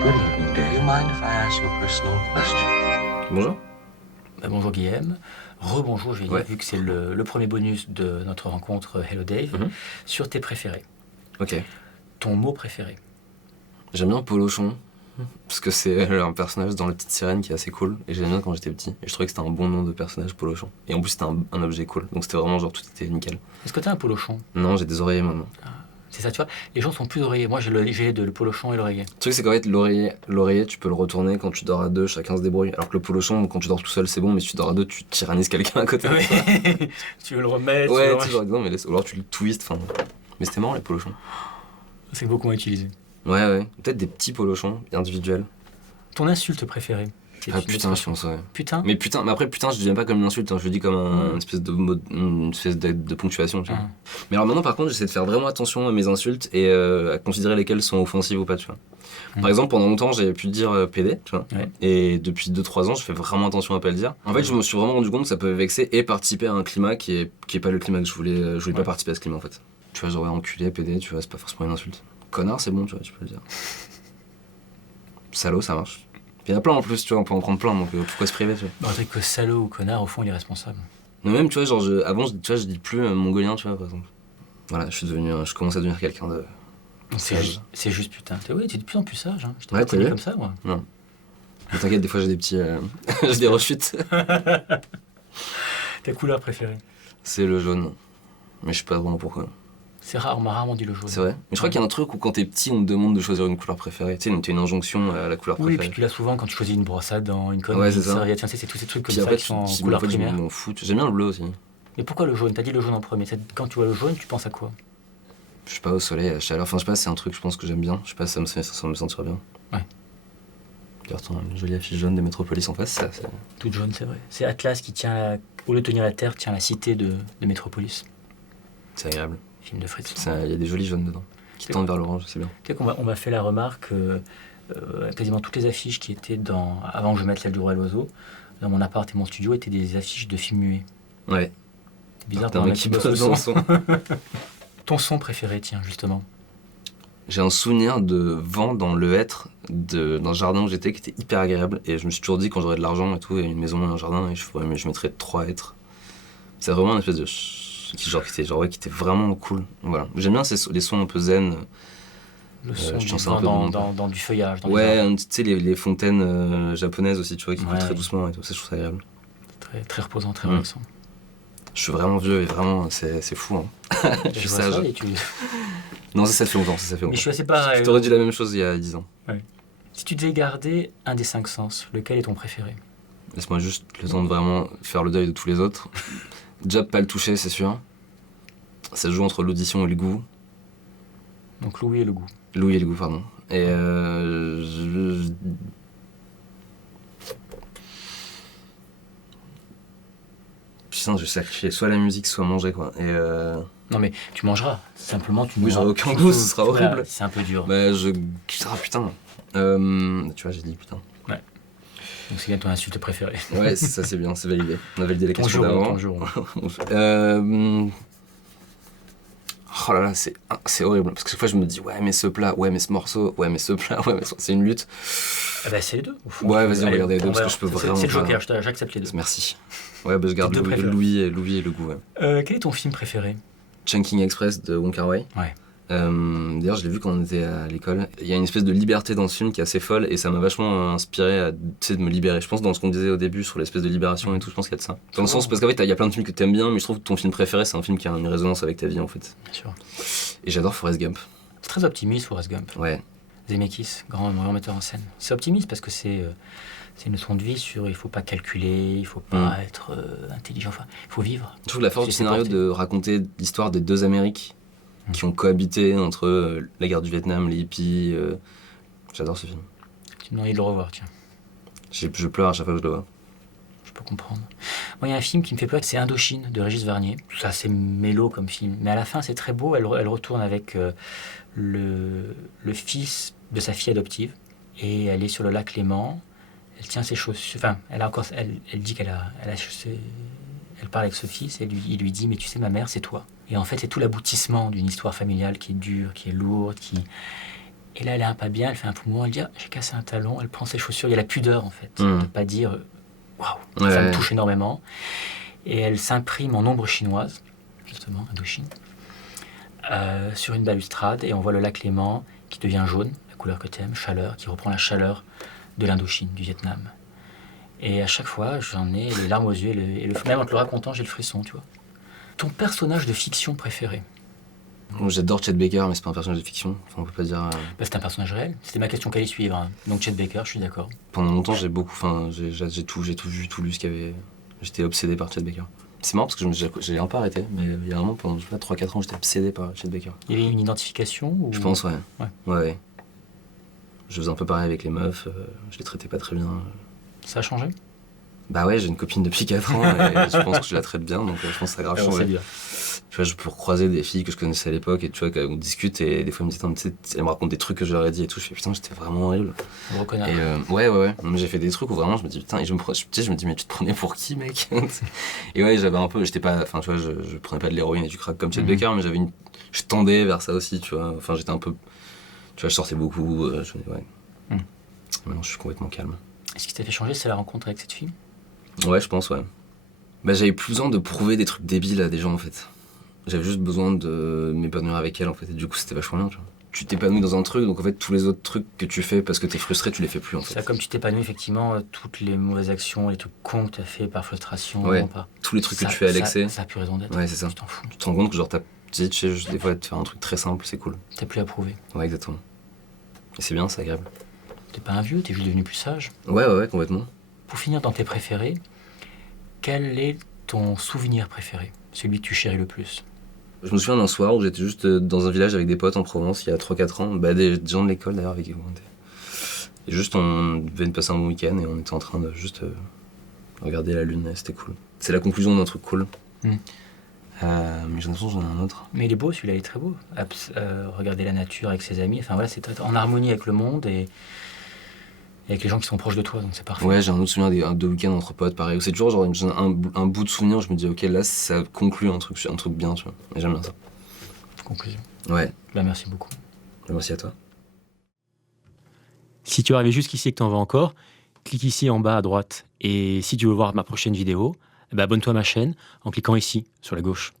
Good evening, Dave. Do you mind if I ask you a personal question? Bonjour. Bonjour Guillaume. Rebonjour, je vais dire, Ouais. vu que c'est le premier bonus de notre rencontre Hello Dave, sur tes préférés. Ok. Ton mot préféré. J'aime bien Polochon, parce que c'est un personnage dans La Petite Sirène qui est assez cool, et j'aimais bien quand j'étais petit, et je trouvais que c'était un bon nom de personnage, Polochon. Et en plus c'était un objet cool, donc c'était vraiment genre tout était nickel. Est-ce que t'as un polochon? Non, j'ai des oreillers maintenant. C'est ça, tu vois, les gens sont plus oreillers. Moi, j'ai les deux, le polochon et l'oreiller. Le truc c'est qu'en fait l'oreiller tu peux le retourner quand tu dors à deux, chacun se débrouille. Alors que le Polochon, quand tu dors tout seul c'est bon, mais si tu dors à deux tu tyrannises quelqu'un à côté. Oui. Tu veux le remettre? Ouais, tu tu genre non mais laisse, ou alors tu le twists, enfin. Mais c'était marrant les Polochons. C'est beaucoup moins utilisé. Ouais, peut-être des petits Polochons individuels. Ton insulte préférée? C'est Ah une putain, je expression. pense, ouais. Putain? Mais putain, mais après putain, je dis même pas comme une insulte, hein, je le dis comme une espèce de mode, une espèce de ponctuation, tu vois. Mais alors maintenant, par contre, j'essaie de faire vraiment attention à mes insultes et à considérer lesquelles sont offensives ou pas, tu vois. Par exemple, pendant longtemps, j'avais pu dire PD, tu vois. Ouais. Et depuis 2-3 ans, je fais vraiment attention à pas le dire. En fait, je me suis vraiment rendu compte que ça peut vexer et participer à un climat qui est pas le climat que je voulais pas participer à ce climat, en fait. Tu vois, genre enculé, PD, tu vois, c'est pas forcément une insulte. Connard, c'est bon, tu vois, tu peux le dire. Salaud, ça marche. Il y en a plein en plus, tu vois, on peut en prendre plein, donc pourquoi se priver, tu vois. Un truc que salaud ou connard, au fond, il est responsable. Mais même, tu vois, genre, avant, tu vois, je dis plus mongolien, tu vois, par exemple. Voilà, je commence à devenir quelqu'un de sage. C'est juste putain. T'es de plus en plus sage, hein. Je t'ai Ouais, pas t'as connu vu comme ça, moi. Non. Mais t'inquiète, des fois, j'ai des petits... j'ai des rechutes. Ta couleur préférée? C'est le jaune. Mais je sais pas vraiment pourquoi. C'est rare, on m'a rarement dit le jaune. C'est vrai. Mais je crois qu'il y a un truc où quand t'es petit, on te demande de choisir une couleur préférée. Tu sais, t'as une injonction à la couleur Oui, et préférée. puis tu l'as souvent quand tu choisis une brosse à dents, une conne, Ouais, une c'est ça. serviette, tiens, c'est tous ces trucs comme Puis ça après, qui sont en en couleur fait, je primaire. m'en fous. J'aime bien le bleu aussi. Mais pourquoi le jaune? T'as dit le jaune en premier. Quand tu vois le jaune, tu penses à quoi? Je sais pas, au soleil, à la chaleur. Enfin, je sais pas, c'est un truc, je pense que j'aime bien. Je sais pas, ça me sentirait bien. Ouais. D'ailleurs, ton jolie affiche jaune des Métropolis en face, ça, c'est... Toute jaune, c'est vrai. C'est Atlas qui tient, au lieu de tenir la Terre, tient la cité de Métropolis. C'est agréable. Film de Fritz. Il y a des jolis jaunes dedans, qui tendent vers l'orange, c'est bien. Tu sais qu'on m'a fait la remarque, quasiment toutes les affiches qui étaient avant que je mette L'aile du roi et l'oiseau, dans mon appart et mon studio, étaient des affiches de films muets. Ouais. C'est bizarre T'as un pour un mec mec qui qui bosse bosse le dans le son. son. Ton son préféré, tiens, justement. J'ai un souvenir de vent dans le hêtre, dans le jardin où j'étais, qui était hyper agréable. Et je me suis toujours dit, quand j'aurais de l'argent et tout, et une maison et un jardin, et je mettrais 3 hêtres. C'est vraiment une espèce de... qui était vraiment cool. Voilà. J'aime bien les sons un peu zen. Le son je du tiens ça un vent peu dans du feuillage. Dans les Ouais, arbres. tu sais, les fontaines japonaises aussi, tu vois, qui coulent Ouais. très doucement et tout. Ça, je trouve ça agréable. Très, très reposant, très relaxant. Je suis vraiment vieux et vraiment, c'est fou. Hein. Je suis vois sage. ça et Non, ça fait longtemps, ça fait longtemps. Mais je suis assez pareil. Je t'aurais dit la même chose il y a 10 ans. Si tu devais garder un des 5 sens, lequel est ton préféré? Laisse-moi juste le temps de vraiment faire le deuil de tous les autres. Déjà, pas le toucher, c'est sûr. Ça se joue entre l'audition et le goût. Donc l'ouïe et le goût. L'ouïe et le goût, pardon. Et Putain, je vais sacrifier soit la musique, soit manger, quoi. Et Non mais tu mangeras, simplement tu Oui, mangeras. j'aurai aucun goût, ce sera Voilà, horrible. c'est un peu dur. Bah, Ah, putain. Tu vois, j'ai dit putain. Donc c'est bien ton insulte préférée. Ouais, ça c'est bien, c'est validé. On a validé la Ton question juron, d'avant. ton juron. Oh là là, c'est horrible. Parce que chaque fois je me dis, ouais, mais ce plat, ouais, mais ce morceau, ouais, mais ce plat, ouais, mais c'est une lutte. Ah bah c'est les deux, au fond. Ouais, vas-y, on va Allez, regarder les deux, parce que je peux vraiment C'est le pas. joker, j'accepte les deux. Merci. Ouais, bah je garde Tes deux préférés. Louis et le goût, ouais. Quel est ton film préféré? Chunking Express de Wong Kar-wai. Ouais. D'ailleurs, je l'ai vu quand on était à l'école. Il y a une espèce de liberté dans ce film qui est assez folle et ça m'a vachement inspiré à de me libérer. Je pense dans ce qu'on disait au début sur l'espèce de libération et tout, je pense qu'il y a de ça. Dans le sens, parce qu'en fait, il y a plein de films que t'aimes bien, mais je trouve que ton film préféré, c'est un film qui a une résonance avec ta vie en fait. Bien sûr. Et j'adore Forrest Gump. C'est très optimiste, Forrest Gump. Ouais. Zemeckis, grand metteur en scène. C'est optimiste parce que c'est une leçon de vie sur il faut pas calculer, il faut pas être intelligent, enfin, il faut vivre. Je trouve la force du C'est scénario porté. de raconter l'histoire des deux Amériques qui ont cohabité entre la guerre du Vietnam, les hippies. J'adore ce film. Tu me donnes envie de le revoir, tiens. Je pleure à chaque fois que je le vois. Je peux comprendre. Moi, il y a un film qui me fait peur, c'est Indochine de Régis Varnier. Ça, c'est mélo comme film. Mais à la fin, c'est très beau. Elle retourne avec le fils de sa fille adoptive. Et elle est sur le lac Léman. Elle tient ses chaussures. Enfin, elle dit qu'elle a chaussé. Elle parle avec ce fils et il lui dit « Mais tu sais, ma mère, c'est toi. » Et en fait, c'est tout l'aboutissement d'une histoire familiale qui est dure, qui est lourde, Et là, elle est un pas bien, elle fait un poumon, elle dit ah, j'ai cassé un talon, elle prend ses chaussures, il y a la pudeur en fait, Mhm. de pas dire waouh, Ouais, ça me ouais. touche énormément. Et elle s'imprime en ombre chinoise, justement, Indochine, sur une balustrade, et on voit le lac Léman qui devient jaune, la couleur que tu aimes, chaleur, qui reprend la chaleur de l'Indochine, du Vietnam. Et à chaque fois, j'en ai les larmes aux yeux, même en te le racontant, j'ai le frisson, tu vois. Ton personnage de fiction préféré? J'adore Chet Baker, mais c'est pas un personnage de fiction. Enfin, on peut pas dire. Bah, c'est un personnage réel. C'était ma question qu'elle allait suivre, hein. Donc Chet Baker, je suis d'accord. Pendant longtemps, j'ai beaucoup. Enfin, j'ai tout vu, tout lu ce qu'il y avait. J'étais obsédé par Chet Baker. C'est marrant parce que j'ai un peu arrêté, mais il y a un moment, pendant 3-4 ans, j'étais obsédé par Chet Baker. Il y avait une identification ou... Je pense, ouais. Ouais. Ouais. Je faisais un peu pareil avec les meufs, je les traitais pas très bien. Ça a changé? Bah ouais, j'ai une copine depuis 4 ans et je pense que je la traite bien, donc je pense que ça a grave Alors, c'est changé. bien. Tu vois, je peux recroiser des filles que je connaissais à l'époque et tu vois, on discute et des fois, elles me disent, attends, tu sais, elles me racontent des trucs que je leur ai dit et tout. Je fais, putain, j'étais vraiment horrible. On reconnaît. Et ouais. Non, mais j'ai fait des trucs où vraiment, je me dis, putain, et je me dis, mais tu te prenais pour qui, mec? Et ouais, j'avais un peu, j'étais pas, enfin, tu vois, je prenais pas de l'héroïne et du crack comme Chet Baker, mais je tendais vers ça aussi, tu vois. Enfin, j'étais un peu, tu vois, je sortais beaucoup, ouais. Maintenant, je suis complètement calme. Et ce qui t'a fait changer, c'est la rencontre avec cette fille? Ouais, je pense, ouais. Bah, j'avais plus besoin de prouver des trucs débiles à des gens, en fait. J'avais juste besoin de m'épanouir avec elle, en fait. Et du coup, c'était vachement bien, tu vois. Tu t'épanouis dans un truc, donc en fait, tous les autres trucs que tu fais parce que t'es frustré, tu les fais plus, en fait. Ça, comme tu t'épanouis, effectivement, toutes les mauvaises actions, les trucs cons que tu as fait par frustration, Ouais. par... Tous les trucs ça, que tu fais à l'excès. Ça a plus raison d'être. Ouais, c'est ça. Tu t'en fous. Tu te rends compte que, genre, tu sais, juste des fois, de faire un truc très simple, c'est cool. T'as plus à prouver. Ouais, exactement. Et c'est bien, c'est agréable. T'es pas un vieux, t'es juste devenu plus sage. Ouais, complètement. Pour finir dans tes préférés, quel est ton souvenir préféré? Celui que tu chéris le plus? Je me souviens d'un soir où j'étais juste dans un village avec des potes en Provence, il y a 3-4 ans. Bah, des gens de l'école, d'ailleurs, avec qui on était. Et juste, on venait de passer un bon week-end et on était en train de juste regarder la lune, et c'était cool. C'est la conclusion d'un truc cool. Mm. Mais j'ai l'impression que j'en ai un autre. Mais il est beau, celui-là, il est très beau. Regarder la nature avec ses amis, enfin voilà, c'est en harmonie avec le monde et avec les gens qui sont proches de toi, donc c'est parfait. Ouais, j'ai un autre souvenir de week-end entre potes, pareil. C'est toujours genre un bout de souvenir où je me dis, ok, là, ça conclut un truc bien, tu vois. Et j'aime bien ça. Conclusion. Ouais, Bah, merci beaucoup. merci à toi. Si tu es arrivé jusqu'ici et que tu en veux encore, clique ici en bas à droite. Et si tu veux voir ma prochaine vidéo, bah abonne-toi à ma chaîne en cliquant ici, sur la gauche.